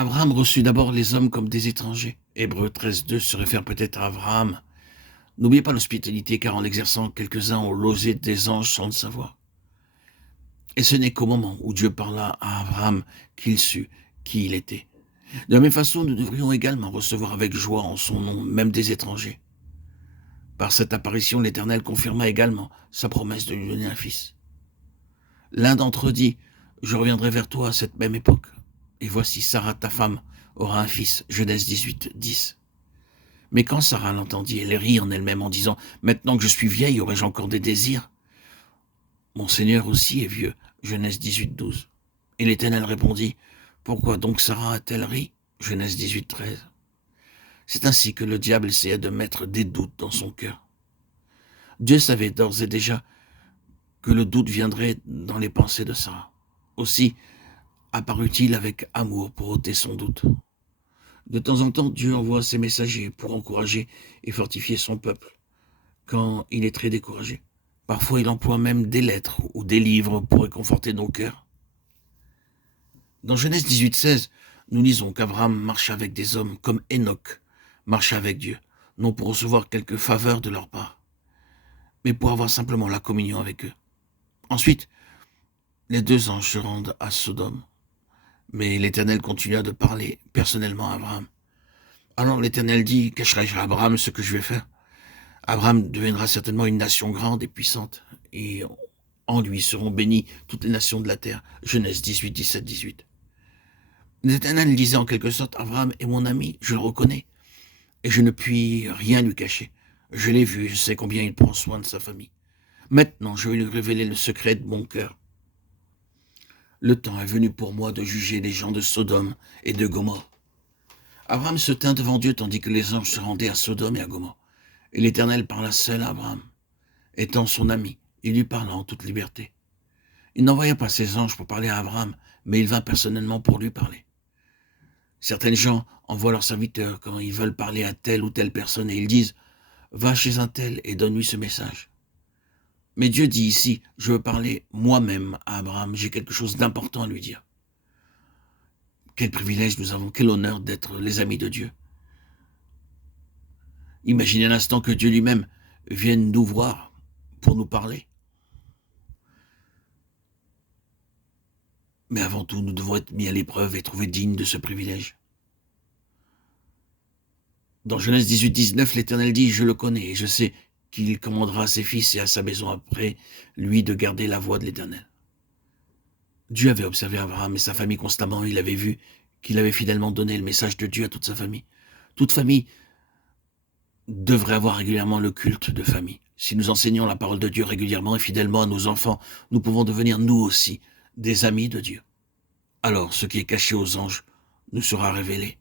Abraham reçut d'abord les hommes comme des étrangers. Hébreux 13.2 se réfère peut-être à Abraham. N'oubliez pas l'hospitalité, car en l'exerçant, quelques-uns ont logé des anges sans le savoir. Et ce n'est qu'au moment où Dieu parla à Abraham qu'il sut qui il était. De la même façon, nous devrions également recevoir avec joie en son nom, même des étrangers. Par cette apparition, l'Éternel confirma également sa promesse de lui donner un fils. L'un d'entre eux dit, « Je reviendrai vers toi à cette même époque. Et voici, Sarah, ta femme, aura un fils. » Genèse 18.10. Mais quand Sarah l'entendit, elle rit en elle-même en disant, « Maintenant que je suis vieille, aurais-je encore des désirs ?» Mon Seigneur aussi est vieux. Genèse 18.12. Et l'Éternel répondit, « Pourquoi donc Sarah a-t-elle ri ?» Genèse 18.13. C'est ainsi que le diable essaya de mettre des doutes dans son cœur. Dieu savait d'ores et déjà que le doute viendrait dans les pensées de Sarah. Aussi apparut-il avec amour pour ôter son doute. De temps en temps, Dieu envoie ses messagers pour encourager et fortifier son peuple quand il est très découragé. Parfois, il emploie même des lettres ou des livres pour réconforter nos cœurs. Dans Genèse 18.16, nous lisons qu'Abraham marcha avec des hommes comme Enoch marcha avec Dieu, non pour recevoir quelques faveurs de leur part, mais pour avoir simplement la communion avec eux. Ensuite, les deux anges se rendent à Sodome, mais l'Éternel continua de parler personnellement à Abraham. Alors l'Éternel dit, « Cacherai-je à Abraham ce que je vais faire ? Abraham deviendra certainement une nation grande et puissante, et en lui seront bénies toutes les nations de la terre. » Genèse 18, 17, 18. L'Éternel disait en quelque sorte, « Abraham est mon ami, je le reconnais, et je ne puis rien lui cacher. Je l'ai vu, je sais combien il prend soin de sa famille. Maintenant, je vais lui révéler le secret de mon cœur. Le temps est venu pour moi de juger les gens de Sodome et de Gomorrhe. » Abraham se tint devant Dieu tandis que les anges se rendaient à Sodome et à Gomorrhe. Et l'Éternel parla seul à Abraham, étant son ami, il lui parla en toute liberté. Il n'envoya pas ses anges pour parler à Abraham, mais il vint personnellement pour lui parler. Certaines gens envoient leurs serviteurs quand ils veulent parler à telle ou telle personne et ils disent « Va chez un tel et donne-lui ce message. » Mais Dieu dit ici « Je veux parler moi-même à Abraham, j'ai quelque chose d'important à lui dire. » Quel privilège nous avons, quel honneur d'être les amis de Dieu. Imaginez un instant que Dieu lui-même vienne nous voir pour nous parler. Mais avant tout, nous devons être mis à l'épreuve et trouver dignes de ce privilège. Dans Genèse 18, 19, l'Éternel dit « Je le connais et je sais qu'il commandera à ses fils et à sa maison après lui de garder la voie de l'Éternel. » Dieu avait observé Abraham et sa famille constamment. Il avait vu qu'il avait fidèlement donné le message de Dieu à toute sa famille. Toute famille devrait avoir régulièrement le culte de famille. Si nous enseignons la parole de Dieu régulièrement et fidèlement à nos enfants, nous pouvons devenir nous aussi des amis de Dieu. Alors ce qui est caché aux anges nous sera révélé.